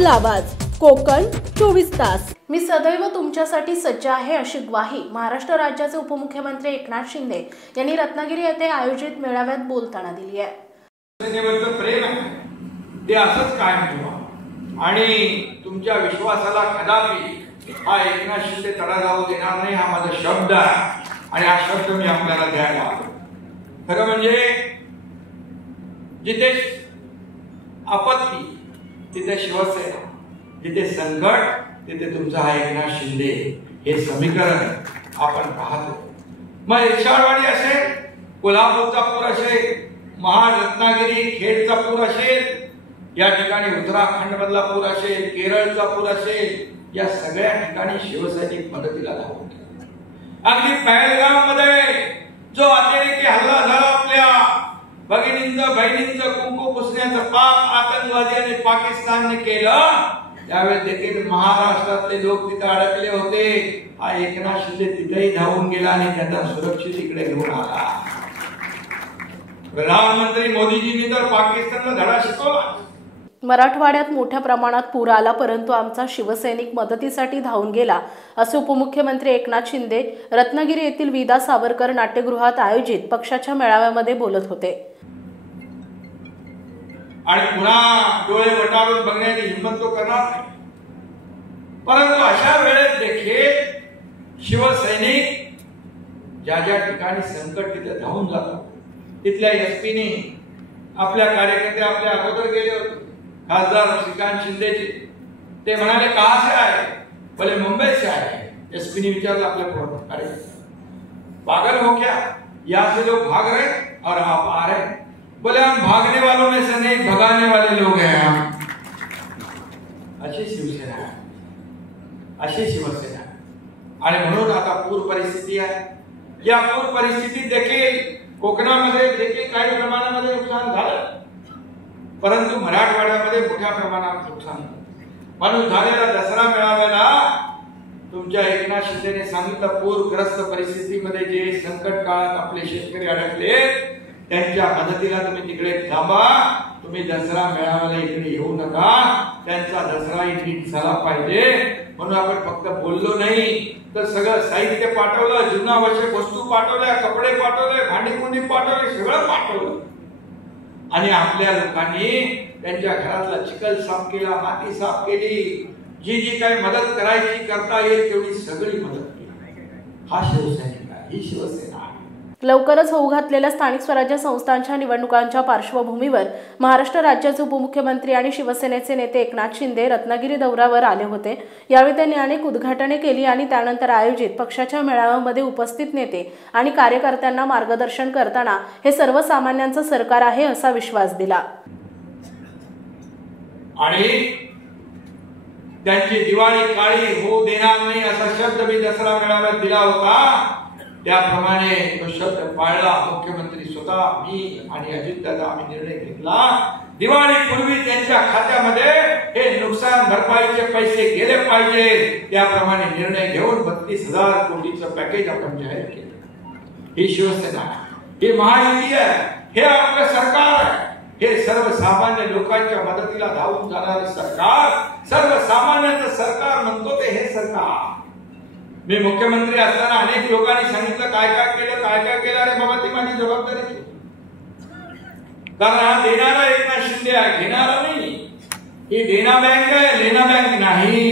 आपला आवाज कोकण 24 तास। मी सदैव तुमच्यासाठी सज्ज आहे अशी ग्वाही महाराष्ट्र राज्याचे उपमुख्यमंत्री एकनाथ शिंदे यांनी रत्नागिरी येथे आयोजित मेळाव्यात बोलताना दिली आहे। प्रेम आहे ते असंच कायम ठेवा आणि तुमच्या विश्वासाला कदापि हा एकनाथ शिंदे तडा जाऊ देणार नाही, हा माझा शब्द आहे आणि हा शब्द मी आपल्याला द्यायला आलो। खरं म्हणजे जिथे आपत्ती तिथे शिवसेना, जिथे संकट तिथे तुमचा हा एकनाथ शिंदे, हे समीकरण आपण पाहतो। मग इर्षाडवाडी असेल, कोल्हापूरचा पूर असेल, महाड रत्नागिरी खेडचा पूर असेल, या ठिकाणी उत्तराखंड मधला पूर असेल, केरळचा पूर असेल, या सगळ्या ठिकाणी शिवसैनिक मदतीला धावून गेले। अगदी पहलगाम मध्ये जो अतिरेकी हल्ला झाला, आपल्या भगिनींचं बहिणींचं कुंकू पुसण्याचं पाप आतंकवाद्यांनी पाकिस्तानने केलं, त्यावेळेस देखील महाराष्ट्रातले लोक तिथे अडकले होते। हा एकनाथ शिंदे तिथेही धावून गेला आणि त्यांना सुरक्षित इकडे घेऊन आला। प्रधानमंत्री मोदीजींनी तर पाकिस्तानला धडा शिकवला। मराठवाड्यात मोठ्या प्रमाणात पूर आला, परंतु आमचा शिवसैनिक मदतीसाठी धावून गेला असे उपमुख्यमंत्री एकनाथ शिंदे रत्नागिरी येथील विदा सावरकर नाट्यगृहात आयोजित पक्षाच्या मेळाव्यामध्ये बोलत होते। आणि पुन्हा डोळे वटारून बघण्याची हिंमत तो करणार नाही, परंतु अशा वेळेस देखील शिवसैनिक ज्या ज्या ठिकाणी संकट तिथे धावून जातात, तिथल्या एसपीने आपल्या कार्यकर्ते आपल्या अगोदर गेले होते, खासदार श्रीकांत शिंदेजी। ते म्हणाले कहां से आए, बोले मुंबई से आए। एसपी ने विचारा आपल्या कार्यकर्ते, पागल हो क्या, यहाँ से लोग भाग रहे और आप आ रहे। बोले हम भागने वालों में से नहीं, भगाने वाले लोग हैं हम। अशी शिवसेना आहे, अशी शिवसेना आहे। आणि म्हणून आता पूर परिस्थिती आहे। या पूर परिस्थितीत देखील कोकणामध्ये देखील काही प्रमाणामध्ये नुकसान झालं, परंतु मराठवाड्यामध्ये मोठ्या प्रमाणात नुकसान झालं। म्हणून झालेल्या दसरा मेळाव्याला तुमच्या एकनाथ शिंदेने सांगितलं, पूरग्रस्त परिस्थितीमध्ये जे संकट काळात आपले शेतकरी अडकले त्यांच्या मदतीला तुम्ही तिकडे थांबा, तुम्ही दसरा मेळाव्याला इकडे येऊ नका, त्यांचा दसराही नीट झाला पाहिजे। म्हणून आपण फक्त बोललो नाही तर सगळं साहित्य पाठवलं, जीवनावश्यक वस्तू पाठवल्या, कपडे पाठवले, भांडीकुंडी पाठवले, सगळं पाठवलं। आणि आपल्या लोकांनी त्यांच्या घरातला चिखल साफ केला, माती साफ केली, जी जी काही मदत करायची करता येईल तेवढी सगळी मदत केली। हा शिवसैनिक आहे, ही शिवसेना आहे। लवकरच होऊ घातलेल्या स्थानिक स्वराज्य संस्थांच्या निवडणुकांच्या पार्श्वभूमीवर महाराष्ट्र राज्याचे उपमुख्यमंत्री आणि शिवसेनेचे नेते एकनाथ शिंदे रत्नागिरी दौऱ्यावर आले होते। यावेळी त्यांनी अनेक उद्घाटने केली आणि त्यानंतर आयोजित पक्षाच्या मेळाव्यामध्ये उपस्थित नेते आणि कार्यकर्त्यांना मार्गदर्शन करताना हे सर्वसामान्यांचं सरकार आहे असा विश्वास दिला। आणि त्यांची दिवाळी काळी होऊ देणार नाही असा शब्द मी दसरा मेळाव्यात दिला होता, त्याप्रमाणे तो शब्द पाळला। मुख्यमंत्री स्वतः, मी आणि अजितदादा आम्ही निर्णय घेतला, दिवाळीपूर्वी त्यांच्या खात्यामध्ये हे नुकसान भरपाईचे पैसे गेले पाहिजे, त्याप्रमाणे निर्णय घेऊन 32,000 कोटीचं पॅकेज आपण जाहीर केलं। ही शिवसेना, ही महायुती आहे, हे आपलं सरकार आहे, हे सर्वसामान्य लोकांच्या मदतीला धावून जाणारे सरकार, सर्वसामान्यांचं सरकार म्हणतो ते हे सरकार। मी मुख्यमंत्री असताना अनेक लोकांनी सांगितलं काय काय केलं, काय काय केलं। अरे बाबा, ती माझी जबाबदारी आहे, कारण हा देणारा एकनाथ शिंदे आहे, घेणारा नाही। ही देना बँक आहे, लेना बँक नाही।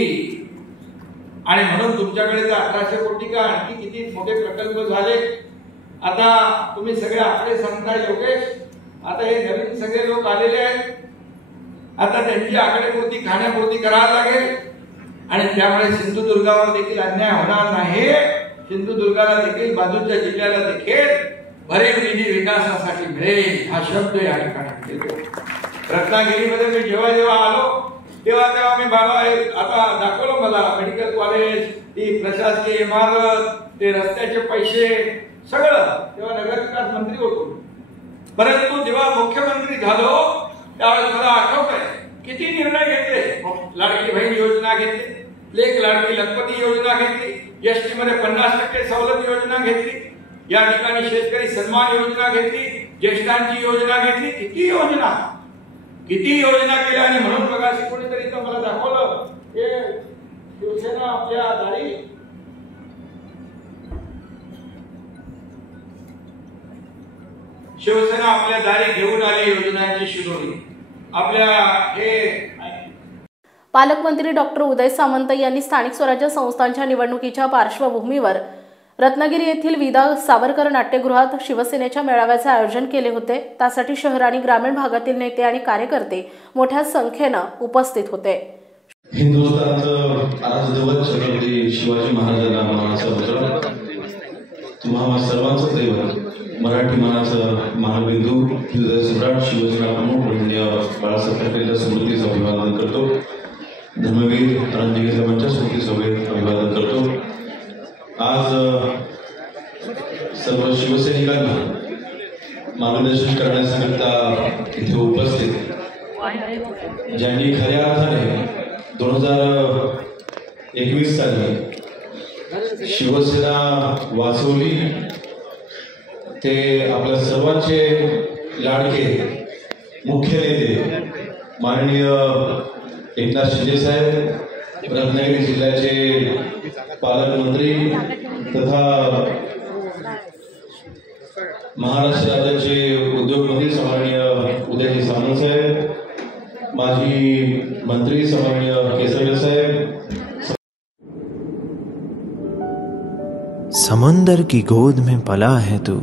आणि म्हणून तुमच्याकडे तर 1800 कोटी का आणखी किती मोठे प्रकल्प झाले। आता तुम्ही सगळे आकडे सांगताय योगेश, आता हे नवीन सगळे लोक आलेले आहेत, आता त्यांची आकडेपुरती खाण्यापुरती करायला लागेल आणि त्यामुळे सिंधुदुर्गावर देखील अन्याय होणार नाही। सिंधुदुर्गाला देखील, बाजूच्या जिल्ह्याला देखील भरीव निधी विकासासाठी मिळेल, हा शब्द या ठिकाणी देतो। रत्नागिरीमध्ये मी जेव्हा जेव्हा आलो तेव्हा मी आता दाखवलं मला मेडिकल कॉलेज, ती प्रशासकीय इमारत, ते रस्त्याचे पैसे सगळं, तेव्हा नगरविकास मंत्री होतो। परंतु जेव्हा मुख्यमंत्री झालो त्यावेळेस मला आठवतंय किती निर्णय घेतले। लाडकी बहीण योजना घेतली, लेक लाडकी लखपती योजना घेतली, एसटी मध्ये 50% सवलत योजना घेतली, या ठिकाणी शेतकरी सन्मान योजना घेतली, ज्येष्ठांची योजना घेतली, किती योजना। किती योजना केल्या आणि म्हणून मगाशी कोणीतरी इथं मला दाखवलं हे शिवसेना आपल्या दारी घेऊन आली योजनांची शिदोरी आपल्या हे पालकमंत्री डॉक्टर उदय सामंत यांनी स्थानिक स्वराज्य संस्थांच्या निवडणुकीच्या पार्श्वभूमीवर रत्नागिरी येथील विदा सावरकर नाट्यगृहात शिवसेनेच्या मेळाव्याचे आयोजन केले होते। त्यासाठी शहर आणि ग्रामीण भागातील नेते आणि कार्यकर्ते मोठ्या संख्येने उपस्थित होते। हिंदुस्थानचं आराध्यदैवत छत्रपती शिवाजी महाराजांना मानाचा पुत्र, तुम्हा सर्वांचं दैवत, मराठी मानाचा मानबिंदू, हृदय सम्राट, शिवसेना प्रमुख माननीय बाळासाहेब ठाकरेंच्या स्मृतीचं अभिवादन करतो। धर्मवीर रणजित साहेबांच्या स्मृतीचं अभिवादन करतो। आज सर्व शिवसैनिकांना मार्गदर्शन करण्याकरिता इथे उपस्थित, ज्यांनी खऱ्या अर्थाने 2021 साली शिवसेना वाचवली, ते आपल्या सर्वांचे लाडके मुख्य नेते माननीय एकनाथ शिंदे साहेब, रत्नागिरी जिल्ह्याचे पालकमंत्री तथा महाराष्ट्र राज्याचे उद्योगमंत्री सन्माननीय उदय सामंत साहेब, माजी मंत्री सन्माननीय केसरकर साहेब। समंदर की गोद में पला है तू,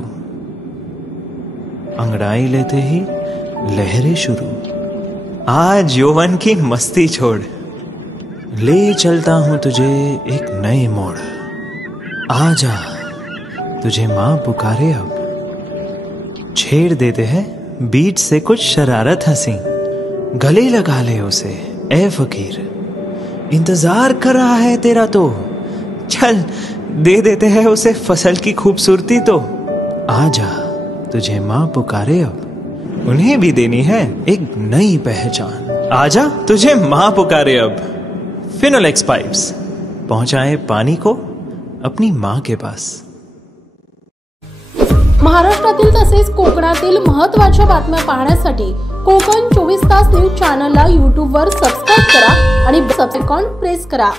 अंगड़ाई लेते ही लहरें शुरू। आज यौवन की मस्ती छोड़, ले चलता हूं तुझे एक नए मोड़। आजा तुझे माँ पुकारे अब, छेड़ देते हैं बीच से कुछ शरारत हंसी। गले लगा ले उसे ए फकीर, इंतजार कर रहा है तेरा तो, चल दे देते हैं उसे फसल की खूबसूरती तो। आजा तुझे माँ पुकारे अब, उन्हें भी देनी है एक नई पहचान। आजा तुझे माँ पुकारे अब। फिनोलेक्स पाइप्स पहुंचाए पानी को अपनी मां के पास। महाराष्ट्रातील तसेच कोकणातील महत्त्वाच्या बातम्या पाहण्यासाठी कोकण 24 तास न्यूज चॅनलला YouTube वर सबस्क्राइब करा आणि बेल आयकॉन प्रेस करा।